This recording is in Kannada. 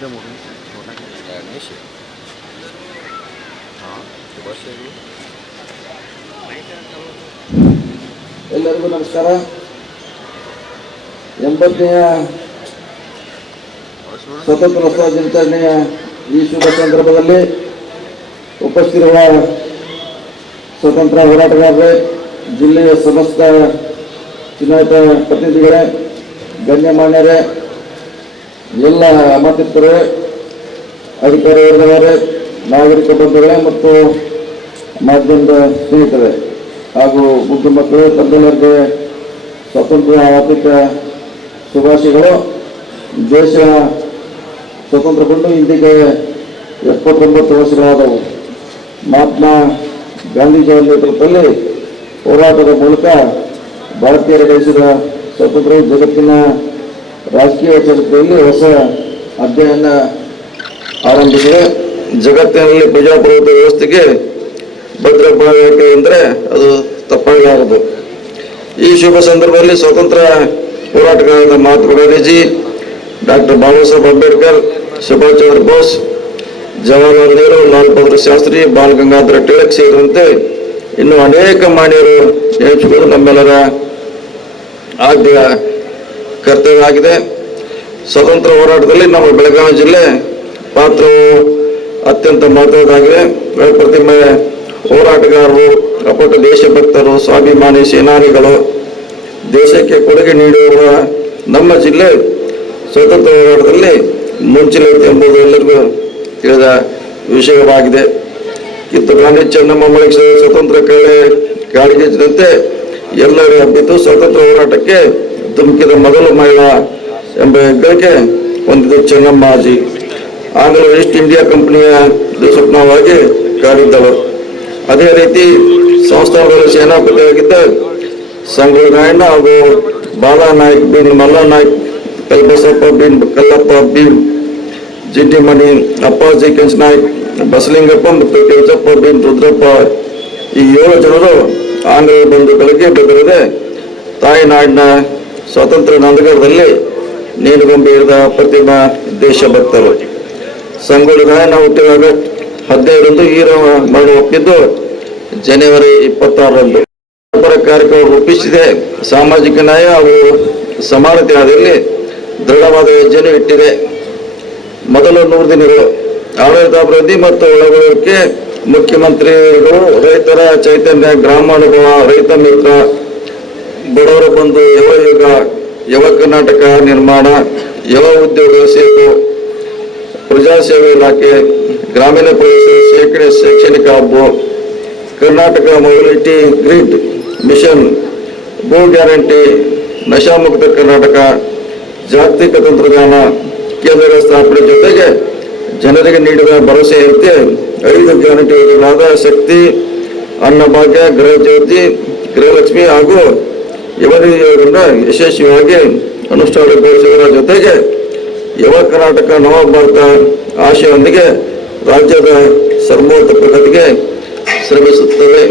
ಎಲ್ಲರಿಗೂ ನಮಸ್ಕಾರ. 80ನೇ ಸ್ವತಂತ್ರೋತ್ಸವ ದಿನಾಚರಣೆಯ ಈ ಶುಭ ಸಂದರ್ಭದಲ್ಲಿ ಉಪಸ್ಥಿತಿರುವ ಸ್ವತಂತ್ರ ಹೋರಾಟಗಾರರೇ, ಜಿಲ್ಲೆಯ ಸಮಸ್ತ ಚುನಾಯಿತ ಪ್ರತಿನಿಧಿಗಳೇ, ಗಣ್ಯಮಾನ್ಯರೇ, ಎಲ್ಲ ಮತ್ತಿತರೇ, ಅಧಿಕಾರಿ ವರ್ಗದವರೇ, ನಾಗರಿಕ ಬಂಧುಗಳೇ ಮತ್ತು ಮಾಧ್ಯಮದ ಸ್ನೇಹಿತರೇ ಹಾಗೂ ಮುದ್ದು ಮಕ್ಕಳು, ತಮ್ಮೆಲ್ಲರಿಗೆ ಸ್ವಾತಂತ್ರ್ಯ ಆರ್ಥಿಕ ಶುಭಾಶಯಗಳು. ದೇಶ ಸ್ವತಂತ್ರಗೊಂಡು ಇಂದಿಗೆ 79 ವರ್ಷಗಳಾದವು. ಮಹಾತ್ಮ ಗಾಂಧೀಜಿಯವರ ನೇತೃತ್ವದಲ್ಲಿ ಹೋರಾಟದ ಮೂಲಕ ಭಾರತೀಯರು ಗಳಿಸಿದ ಸ್ವಾತಂತ್ರ್ಯವು ಜಗತ್ತಿನ ರಾಜಕೀಯ ಚರಿತ್ರೆಯಲ್ಲಿ ಹೊಸ ಅಧ್ಯಾಯನ ಆರಂಭಿಸಿದೆ. ಜಗತ್ತಿನಲ್ಲಿ ಪ್ರಜಾಪ್ರಭುತ್ವ ವ್ಯವಸ್ಥೆಗೆ ಭದ್ರಪಡಬೇಕು ಎಂದರೆ ಅದು ತಪ್ಪಾಗಲಾರದು. ಈ ಶುಭ ಸಂದರ್ಭದಲ್ಲಿ ಸ್ವತಂತ್ರ ಹೋರಾಟಗಾರರಾದ ಮಹಾತ್ಮ ಗಾಂಧೀಜಿ, ಡಾಕ್ಟರ್ ಬಾಬಾ ಸಾಹೇಬ್ ಅಂಬೇಡ್ಕರ್, ಸುಭಾಷ್ ಚಂದ್ರ ಬೋಸ್, ಜವಾಹರಲಾಲ್ ನೆಹರು, ಲಾಲ್ ಬಹದ್ದೂರ್ ಶಾಸ್ತ್ರಿ, ಬಾಲ್ ಗಂಗಾಧರ ತಿಲಕ್ ಸೇರಿದಂತೆ ಇನ್ನು ಅನೇಕ ಮಾನ್ಯರು ನೆನಪಿಸುವುದು ನಮ್ಮೆಲ್ಲರ ಆದ್ಯ ಕರ್ತವ್ಯ ಆಗಿದೆ. ಸ್ವತಂತ್ರ ಹೋರಾಟದಲ್ಲಿ ನಮ್ಮ ಬೆಳಗಾವಿ ಜಿಲ್ಲೆ ಪಾತ್ರವು ಅತ್ಯಂತ ಮಹತ್ವದ್ದಾಗಿದೆ. ಪ್ರತಿಮೆ ಹೋರಾಟಗಾರರು, ಅಪಟ ದೇಶಭಕ್ತರು, ಸ್ವಾಭಿಮಾನಿ ಸೇನಾನಿಗಳು, ದೇಶಕ್ಕೆ ಕೊಡುಗೆ ನೀಡಿರುವ ನಮ್ಮ ಜಿಲ್ಲೆ ಸ್ವತಂತ್ರ ಹೋರಾಟದಲ್ಲಿ ಮುಂಚೂಣಿಯಲ್ಲಿದೆ ಎಂಬುದು ಎಲ್ಲರಿಗೂ ತಿಳಿದ ವಿಷಯವಾಗಿದೆ. ಕಿತ್ತೂರಾಣಿ ಚೆನ್ನಮ್ಮ ಸ್ವತಂತ್ರ ಕಾಳಿಗೆದಂತೆ ಎಲ್ಲರೂ ಹಬ್ಬಿದ್ದು ಸ್ವತಂತ್ರ ಹೋರಾಟಕ್ಕೆ ಧುಮುಕಿದ ಮೊದಲ ಮಹಿಳಾ ಎಂಬ ಹೆಗ್ಗಳಿಕೆ ಹೊಂದಿದ್ದು ಚೆನ್ನಮ್ಮಾಜಿ. ಆಂಗ್ಲ ಈಸ್ಟ್ ಇಂಡಿಯಾ ಕಂಪನಿಯ ಸ್ವಪ್ನವಾಗಿ ಕಾಡಿದ್ದವರು. ಅದೇ ರೀತಿ ಸಂಸ್ಥಾನದಲ್ಲಿ ಸೇನಾಪತಿಯಾಗಿದ್ದ ಸಂಗೊಳ್ಳಿ ರಾಯಣ್ಣ ಹಾಗೂ ಬಾಲಾನಾಯ್ಕ್ ಬಿನ್ ಮಲ್ಲನಾಯ್ಕ್, ಕಲ್ಬಸಪ್ಪ ಬಿನ್ ಕಲ್ಲಪ್ಪ ಬಿನ್ ಜಿಡ್ಡಿಮಣಿ, ಅಪ್ಪಾಜಿ ಕೆಂಚನಾಯ್ಕ್, ಬಸಲಿಂಗಪ್ಪ ಮತ್ತು ಕೆಂಚಪ್ಪ ಬಿನ್ ರುದ್ರಪ್ಪ, ಈ 7 ಜನರು ಆಂಗ್ಲ ಬಂಧುಗಳಿಗೆ ಬೆದರದೆ ತಾಯಿನಾಡಿನ ಸ್ವಾತಂತ್ರ್ಯ ನಂದಗರದಲ್ಲಿ ನೇಣುಗೊಂಬೆ ಹಿಡಿದ ಪ್ರತಿಮಾ ದೇಶಭಕ್ತರು. ಸಂಗೊಳ್ಳಿ ರಾಯಣ್ಣ ಹುಟ್ಟಿದಾಗ 15ರಂದು ಈರ ಮರಣ ಒಪ್ಪಿದ್ದು ಜನವರಿ 26ರಂದು. ಕಾರ್ಯಕ್ರಮ ರೂಪಿಸಿದೆ. ಸಾಮಾಜಿಕ ನ್ಯಾಯ ಹಾಗೂ ಸಮಾನತೆ ಆದಲ್ಲಿ ದೃಢವಾದ ಹೆಜ್ಜೆಯನ್ನು ಇಟ್ಟಿದೆ. ಮೊದಲ 100 ದಿನಗಳು ಆಡಳಿತಾಭಿವೃದ್ಧಿ ಮತ್ತು ಒಳಗೊಳ್ಳುವಿಕೆ, ಮುಖ್ಯಮಂತ್ರಿಗಳು, ರೈತರ ಚೈತನ್ಯ, ಗ್ರಾಮಾನುಭವ, ರೈತ ಮಿತ್ರ, ಬಡವರ ಬಂಧು, ಯುವಯುಗ, ಯುವ ಕರ್ನಾಟಕ ನಿರ್ಮಾಣ, ಯುವ ಉದ್ಯೋಗ ಸೇತು, ಪ್ರಜಾಸೇವೆ ಇಲಾಖೆ, ಗ್ರಾಮೀಣ ಪ್ರದೇಶ ಶೈಕ್ಷಣಿಕ ಹಬ್ಬು, ಕರ್ನಾಟಕ ಮೊಬಿಲಿಟಿ ಗ್ರಿಡ್ ಮಿಷನ್, ಭೂ ಗ್ಯಾರಂಟಿ, ನಶಾಮುಕ್ತ ಕರ್ನಾಟಕ, ಜಾಗತಿಕ ತಂತ್ರಜ್ಞಾನ ಕೇಂದ್ರಗಳ ಸ್ಥಾಪನೆ ಜೊತೆಗೆ ಜನರಿಗೆ ನೀಡಿದ ಭರವಸೆಯಂತೆ 5 ಗ್ಯಾರಂಟಿ ಯೋಜನೆಗಳಾದ ಶಕ್ತಿ, ಅನ್ನಭಾಗ್ಯ, ಗೃಹ ಜ್ಯೋತಿ, ಗೃಹಲಕ್ಷ್ಮಿ ಹಾಗೂ ಯುವನಿಧಿ ಯೋಜನೆ ಯಶಸ್ವಿಯಾಗಿ ಅನುಷ್ಠಾನಗೊಳಿಸುವುದರ ಜೊತೆಗೆ ಯುವ ಕರ್ನಾಟಕ ನವ ಭಾರತ ಆಶಯದೊಂದಿಗೆ ರಾಜ್ಯದ ಸರ್ವೋನ್ನತ ಪ್ರಗತಿಗೆ ಶ್ರಮಿಸುತ್ತದೆ.